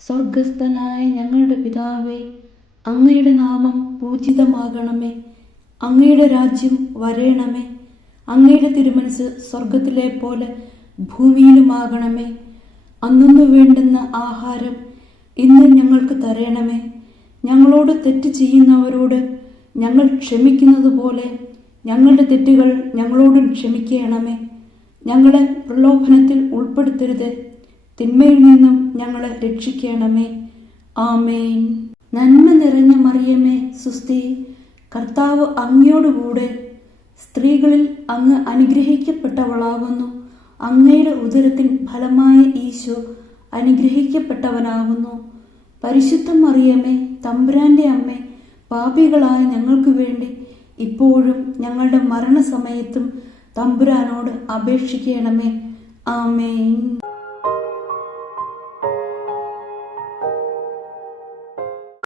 സ്വർഗസ്ഥനായ ഞങ്ങളുടെ പിതാവേ, അങ്ങയുടെ നാമം പൂജിതമാകണമേ. അങ്ങയുടെ രാജ്യം വരേണമേ. അങ്ങയുടെ തിരുമനസ് സ്വർഗത്തിലെ പോലെ ഭൂമിയിലുമാകണമേ. അന്നു വേണ്ടുന്ന ആഹാരം ഇന്ന് ഞങ്ങൾക്ക് തരണമേ. ഞങ്ങളോട് തെറ്റ് ചെയ്യുന്നവരോട് ഞങ്ങൾ ക്ഷമിക്കുന്നത് പോലെ ഞങ്ങളുടെ തെറ്റുകൾ ഞങ്ങളോടും ക്ഷമിക്കണമേ. ഞങ്ങളെ പ്രലോഭനത്തിൽ ഉൾപ്പെടുത്തരുത്, തിന്മയിൽ നിന്നും ഞങ്ങളെ രക്ഷിക്കണമേ. ആമേൻ. നന്മ നിറഞ്ഞ മറിയമേ, സുസ്തി, കർത്താവ് അങ്ങയോടുകൂടെ സ്ത്രീകളിൽ അങ്ങ് അനുഗ്രഹിക്കപ്പെട്ടവളാകുന്നു. അങ്ങയുടെ ഉദരത്തിൻ ഫലമായ ഈശോ അനുഗ്രഹിക്കപ്പെട്ടവനാകുന്നു. പരിശുദ്ധ മറിയമേ, തമ്പുരാന്റെ അമ്മേ, പാപികളായ ഞങ്ങൾക്ക് വേണ്ടി ഇപ്പോഴും ഞങ്ങളുടെ മരണസമയത്തും തമ്പുരാനോട് അപേക്ഷിക്കണമേ. ആമേൻ.